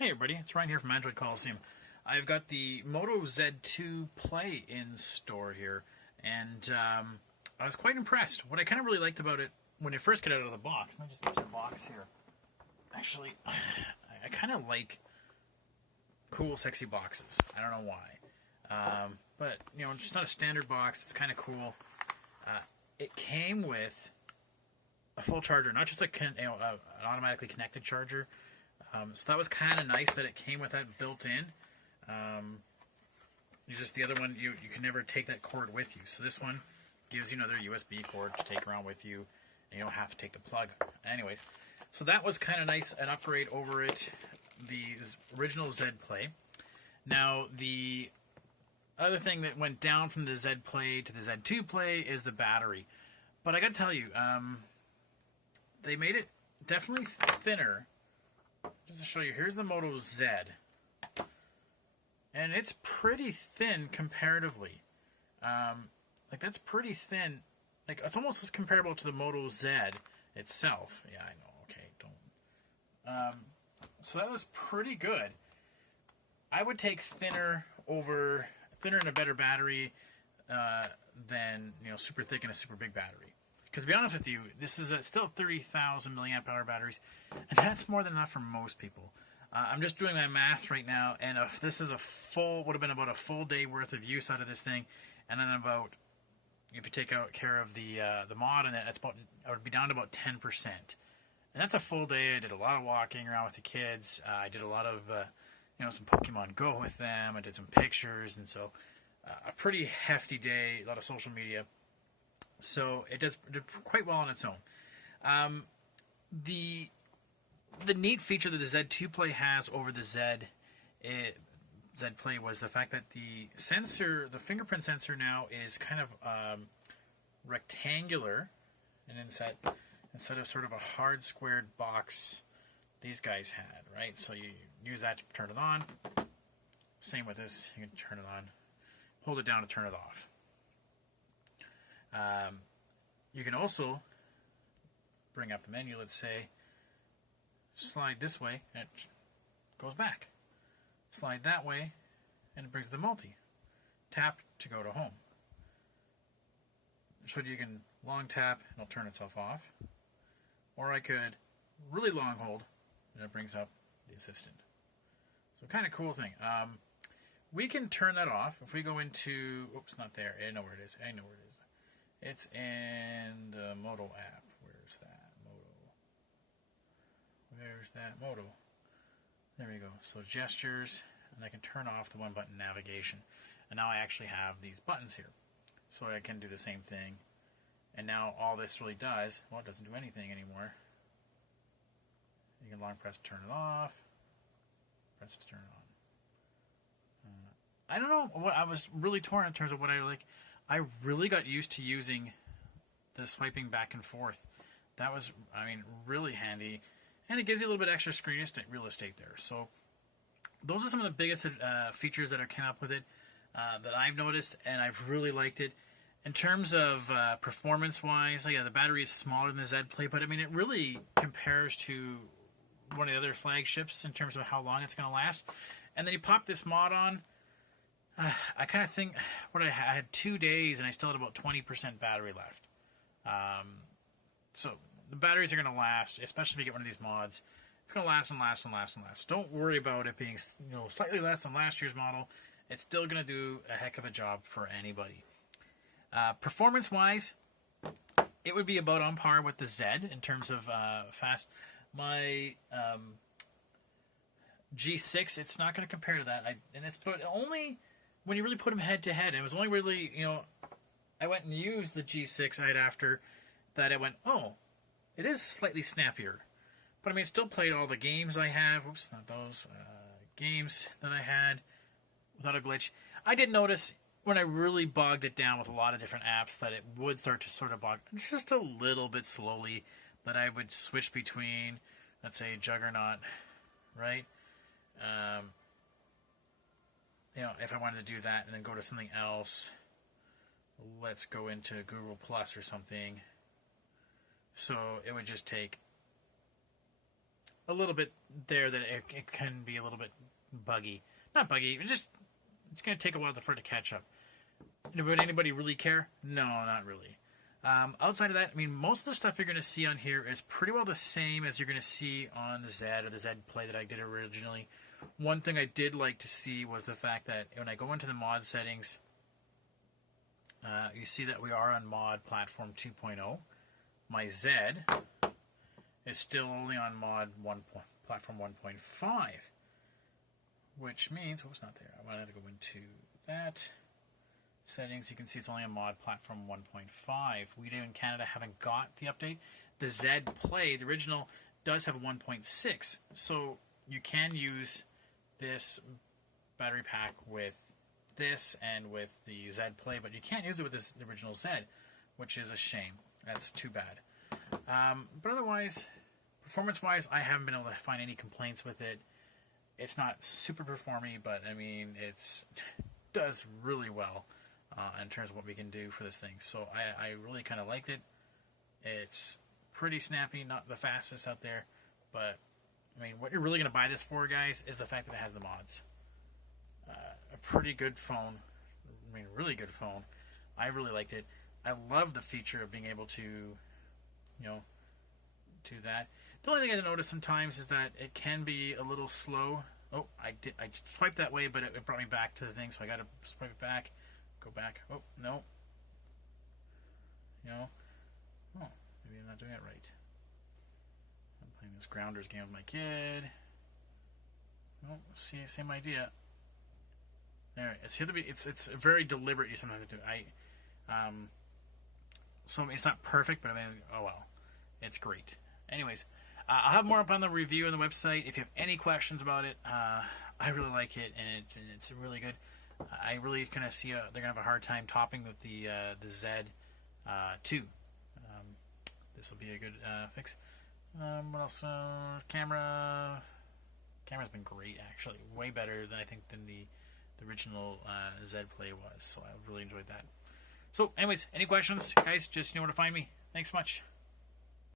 Hey everybody, it's Ryan here from Android Coliseum. I've got the Moto Z2 Play in store here, and I was quite impressed. What I kind of really liked about it when it first got out of the box, let me just get the box here. Actually, I kind of like cool, sexy boxes. I don't know why. But, you know, just not a standard box. It's kind of cool. It came with a full charger, not just an automatically connected charger. So that was kind of nice that it came with that built in. Just the other one, you can never take that cord with you. So this one gives you another USB cord to take around with you, and you don't have to take the plug. Anyways, so that was kind of nice, an upgrade over it, the original Z Play. Now, the other thing that went down from the Z Play to the Z2 Play is the battery. But I gotta tell you, they made it definitely thinner. Just to show you, here's the Moto Z. And it's pretty thin comparatively. Like, that's pretty thin. Like, it's almost as comparable to the Moto Z itself. Yeah, I know. Okay, don't. So that was pretty good. I would take thinner and a better battery than, super thick and a super big battery. Because to be honest with you, this is still 30,000 milliamp hour batteries, and that's more than enough for most people. I'm just doing my math right now, and if this is would have been about a full day worth of use out of this thing, and then if you take care of the mod, and I would be down to about 10%. And that's a full day. I did a lot of walking around with the kids. I did a lot of, some Pokemon Go with them. I did some pictures, and so a pretty hefty day, a lot of social media. So it did quite well on its own. The neat feature that the Z2 Play has over the Z Play was the fact that the fingerprint sensor now is kind of rectangular, and instead of sort of a hard squared box these guys had, right? So you use that to turn it on. Same with this, you can turn it on, hold it down to turn it off. You can also bring up the menu, let's say, slide this way, and it goes back. Slide that way, and it brings the multi. Tap to go to home. So you can long tap, and it'll turn itself off. Or I could really long hold, and it brings up the assistant. So kind of cool thing. We can turn that off if we go into, oops, not there. I know where it is. It's in the Moto app. Where's that? Moto? There we go. So gestures, and I can turn off the one button navigation. And now I actually have these buttons here. So I can do the same thing. And now all this really does, well, it doesn't do anything anymore. You can long press to turn it off. Press to turn it on. I don't know what I was really torn in terms of what I like. I really got used to using the swiping back and forth. That was, really handy. And it gives you a little bit extra screen real estate there. So those are some of the biggest features that came up with it that I've noticed, and I've really liked it. In terms of performance-wise, the battery is smaller than the Z Play, but it really compares to one of the other flagships in terms of how long it's going to last. And then you pop this mod on. I kind of think I had 2 days and I still had about 20% battery left. So the batteries are going to last, especially if you get one of these mods. It's going to last and last and last and last. Don't worry about it being slightly less than last year's model. It's still going to do a heck of a job for anybody. Performance-wise, it would be about on par with the Z in terms of fast. My G6, it's not going to compare to that. But only when you really put them head to head. It was only really, I went and used the G6 right after that. I went, oh, it is slightly snappier. But it still played all the games I have. Oops, not those games that I had without a glitch. I did notice when I really bogged it down with a lot of different apps that it would start to sort of bog just a little bit slowly. That I would switch between, let's say, Juggernaut, right? If I wanted to do that and then go to something else, let's go into Google Plus or something. So it would just take a little bit there that it can be a little bit buggy. Not buggy, it's going to take a while for it to catch up. Would anybody really care? No, not really. Outside of that, I mean, most of the stuff you're going to see on here is pretty well the same as you're going to see on the Z or the Z Play that I did originally. One thing I did like to see was the fact that when I go into the mod settings, you see that we are on mod platform 2.0. My Z is still only on mod platform 1.5, which means, it's not there. I'm going to have to go into that. Settings, you can see it's only on mod platform 1.5. We in Canada haven't got the update. The Z Play, the original, does have a 1.6, so you can use this battery pack with this and with the Z Play, but you can't use it with the original Z, which is a shame. That's too bad. But otherwise, performance-wise, I haven't been able to find any complaints with it. It's not super performy, but I mean, it does really well. In terms of what we can do for this thing. So I really kind of liked it. It's pretty snappy, not the fastest out there, but I mean, what you're really going to buy this for, guys, is the fact that it has the mods. A pretty good phone. I mean, really good phone. I really liked it. I love the feature of being able to, do that. The only thing I notice sometimes is that it can be a little slow. Oh, I swiped that way, but it brought me back to the thing, so I got to swipe it back. Go back. Oh, no. Oh, maybe I'm not doing it right. I'm playing this Grounders game with my kid. Oh, see, same idea. There, it's very deliberate. You sometimes do. So it's not perfect, but I mean, oh well, it's great. Anyways, I'll have more up on the review on the website. If you have any questions about it, I really like it, and it's really good. I really kind of see they're gonna have a hard time topping with the Z2. This will be a good fix. What else? Camera's been great, actually, way better than I think than the original Z Play was. So I really enjoyed that. So, anyways, any questions, guys? Just know where to find me. Thanks much.